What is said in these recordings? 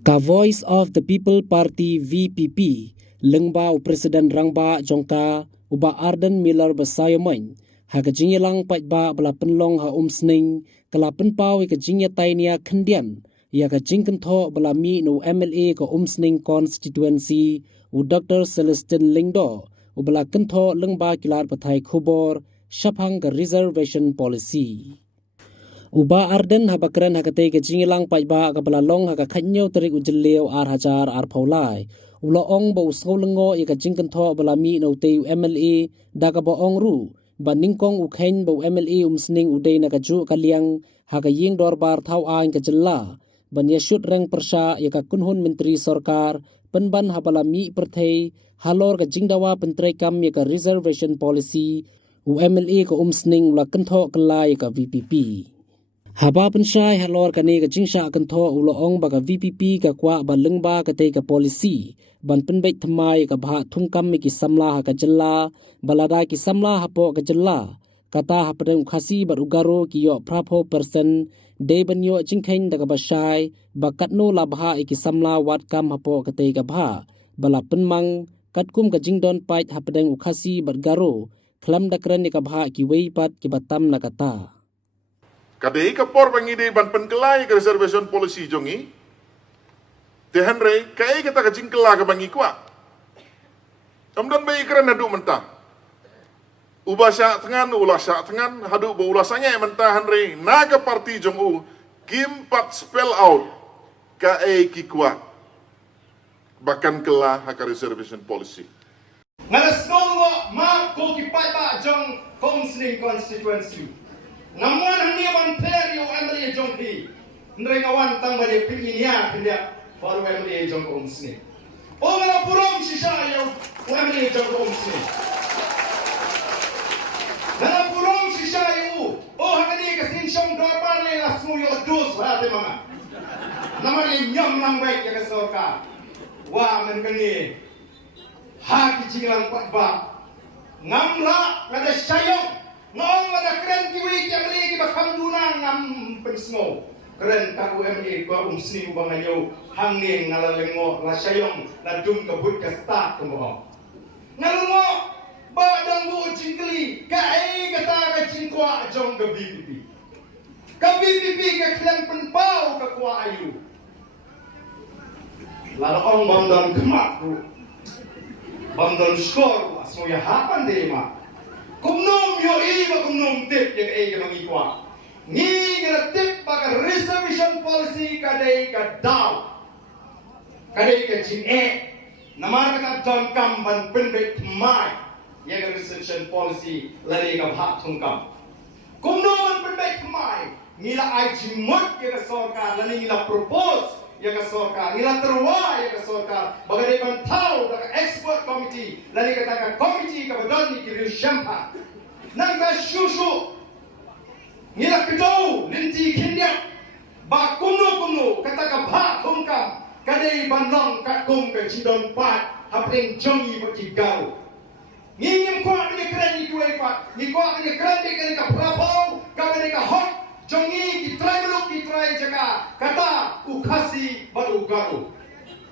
Ka Voice of the People Party VPP lengba Presiden Rangba jongka uba Arden Miller Basayoman ha kajingilang paitba bala penlong ha umsning kala penpau ka jingya tainia khendian ya ka jingkentho bala mi no MLA ka umsning constituency u Dr. Celestin Lingdo u bala kentho lengba kilar pathai khubor shaphang ka reservation policy. Uba Arden habakran hakate ke jingilang paitba ka balalong haka khanyo tarik ujelleu ar hajar ar paulai ulo ong bo usngolngo ya ka jingkentho balami no te MLA daga bo ong ru baningkong ukhain bo MLA umsning udai na kaju kaliang haka ying dorbar thau ain ka jella banya shut reng persha ya ka kunhun menteri sarkar penban habalami perthei halor ka jingdawa pentrai kam ya ka reservation policy u MLA ka umsning ula kentho kelai ka VPP. Haba pensyai halor kani ka jingsha kentho ulo ong baga VPP ka kwa balengba ka te ka polisi ban penbait thamai ka bha thungkam mi ki samla ka jella balada ki samla hapo ka jella kata hapadeng khasi bar ugaro ki yo prapho person de banyo jingkhain daga basai bakatno labha ki samla wat kam hapo ka te ka bha bala penmang katkum ka jingdon pait hapadeng khasi bar garo khlam dakran ni ka bha ki weipat ki batam na kata. Kadai kapor pangide ban penkelai ke reservation policy jongi. Tehan rei kai kita kacing kela ke bangi kuat. Amdan bayi keren hadu mentah. Ubah syak tengan ulah syak tengan hadu bo ulasanya mentah rei naga parti jong u gimpat spell out kai ki kuat. Bahkan kela hak reservation policy. Ngalas ngolwo ma ko ki paiba jong counseling constituency. Namun hanya wan peri o MLA jongki, nrengawan tang bade pinginia pindah baru MLA jong umsni. O ngala purom sisa yo MLA jong umsni. Ngala purom sisa yo o hakani kasin shong dorbar le lasmu yo dos hate mama. Namani nyam lang baik ya kesorka. Wa men kani haki jinglang patba. Ngamla kada sayong ngong ada keren kiwi yang lagi bakam dunang ngam pensno keren kaku MLA ko umsni ubang ayo hanging ngalalengo la sayong la dum kabut ka sta kemo ngalungo ba dang bu jingkli ka ai kata ka jingkwa jong ka VPP ka klan penpau ka kwa ayu la ong bandon kemak bandon skor asmo ya hapan de ma kumnom yo iba kumnom tip yang ay mangikwa. Ni ngala tip pag reservation policy kadai ka daw. Kadai ka jine. Namar ka John Kam ban penbet mai. Yang reservation policy lari ka bhat thungkam. Kumnom ban penbet mai. Ngila ay jimut yang sarkar lani ngila propose yang sarkar ngila terwa yang sarkar bagay ban tahu daga expert committee lani kata ka committee ka badon ni kiri syampa nang ka syushu ngila kedau linti kindia ba kuno kata ka bha thungkam kadai banong ka kum ka jidon pat hapring jongi bati gau ngingim kwa ni keren ni duai pat ni kwa ni keren ni ka prapau ka ni ka hot jongi ki try muluk ki try jaga kata ukhasi baru garu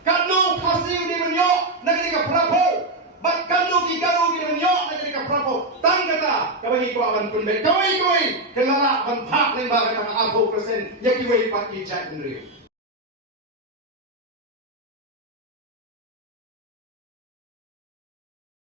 kanu khasi di menyo nagri ka prapo bat kanu ki garu ki menyo nagri ka prapo tang kata kabagi ko awan kunbe kawai kelala ban phak len ba kata 40% yaki wei pat ki jat nri